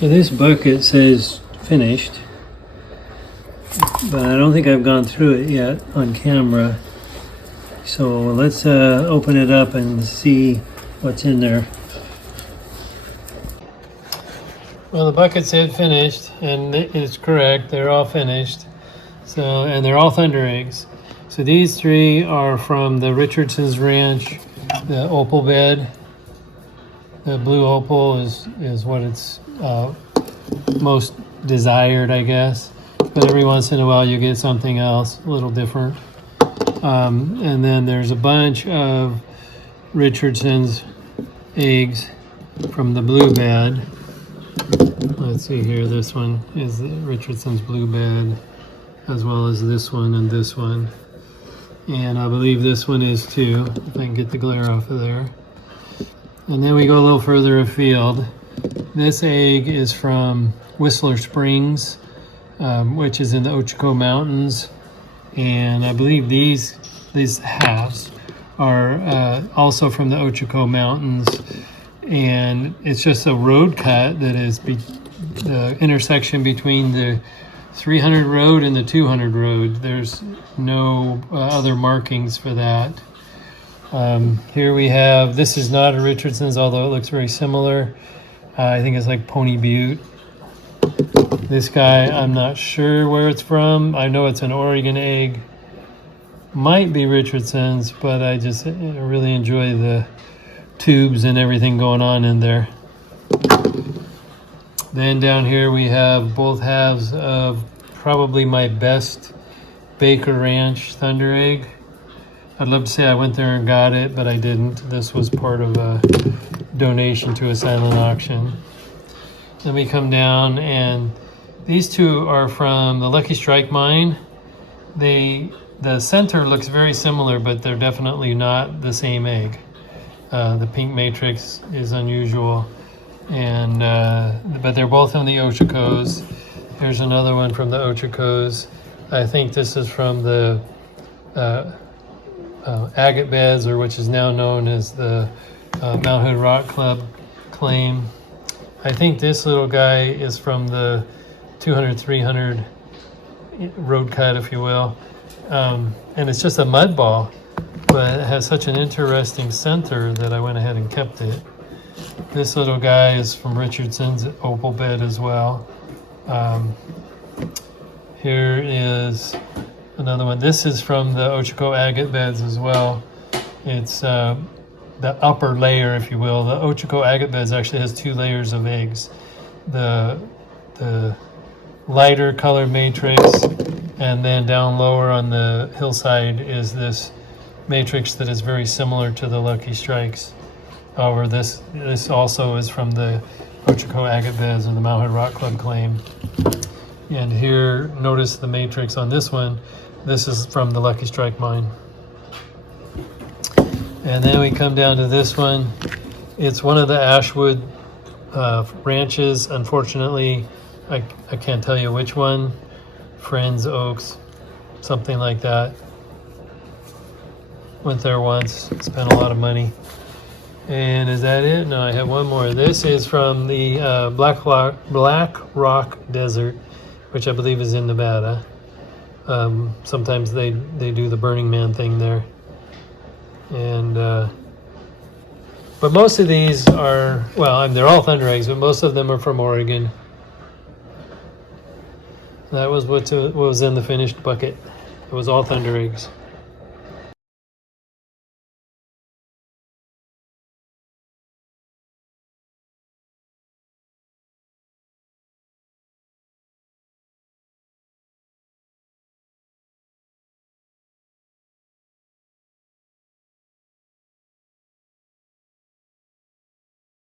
So this bucket says finished, but I don't think I've gone through it yet on camera. So let's open it up and see what's in there. Well, the bucket said finished, and it's correct. They're all finished. So, and they're all Thundereggs. So these three are from the Richardson's Ranch, the opal bed. The blue opal is what it's most desired, I guess. But every once in a while you get something else a little different. And then there's a bunch of Richardson's eggs from the blue bed. Let's see here, this one is the Richardson's blue bed, as well as this one and this one. And I believe this one is too, if I can get the glare off of there. And then we go a little further afield. This egg is from Whistler Springs, which is in the Ochoco Mountains. And I believe these halves are also from the Ochoco Mountains. And it's just a road cut that is the intersection between the 300 road and the 200 road. There's no other markings for that. Here we have, this is not a Richardson's, although it looks very similar. I think it's like Pony Butte. This guy, I'm not sure where it's from. I know it's an Oregon egg. Might be Richardson's, but I really enjoy the tubes and everything going on in there. Then down here we have both halves of probably my best Baker Ranch Thunderegg. I'd love to say I went there and got it, but I didn't. This was part of a donation to a silent auction. Then we come down, and these two are from the Lucky Strike mine. The center looks very similar, but they're definitely not the same egg. The pink matrix is unusual, and but they're both from the Oshokos. Here's another one from the Oshokos. I think this is from the agate beds, or which is now known as the Mount Hood Rock Club claim. I think this little guy is from the 200-300 road cut, if you will, and it's just a mud ball, but it has such an interesting center that I went ahead and kept it. This little guy is from Richardson's opal bed as well. Here is another one. This is from the Ochoco agate beds as well. It's the upper layer, if you will. The Ochoco agate beds actually has two layers of eggs. The lighter color matrix, and then down lower on the hillside is this matrix that is very similar to the Lucky Strikes. However, this also is from the Ochoco agate beds of the Mount Hood Rock Club claim. And here, notice the matrix on this one. This is from the Lucky Strike mine. And then we come down to this one. It's one of the Ashwood ranches. Unfortunately, I can't tell you which one. Friends, Oaks, something like that. Went there once, spent a lot of money. And is that it? No, I have one more. This is from the Black Rock Desert, which I believe is in Nevada. Sometimes they do the Burning Man thing there. And but most of these are, well, they're all Thundereggs, but most of them are from Oregon. That was what was in the finished bucket. It was all Thundereggs.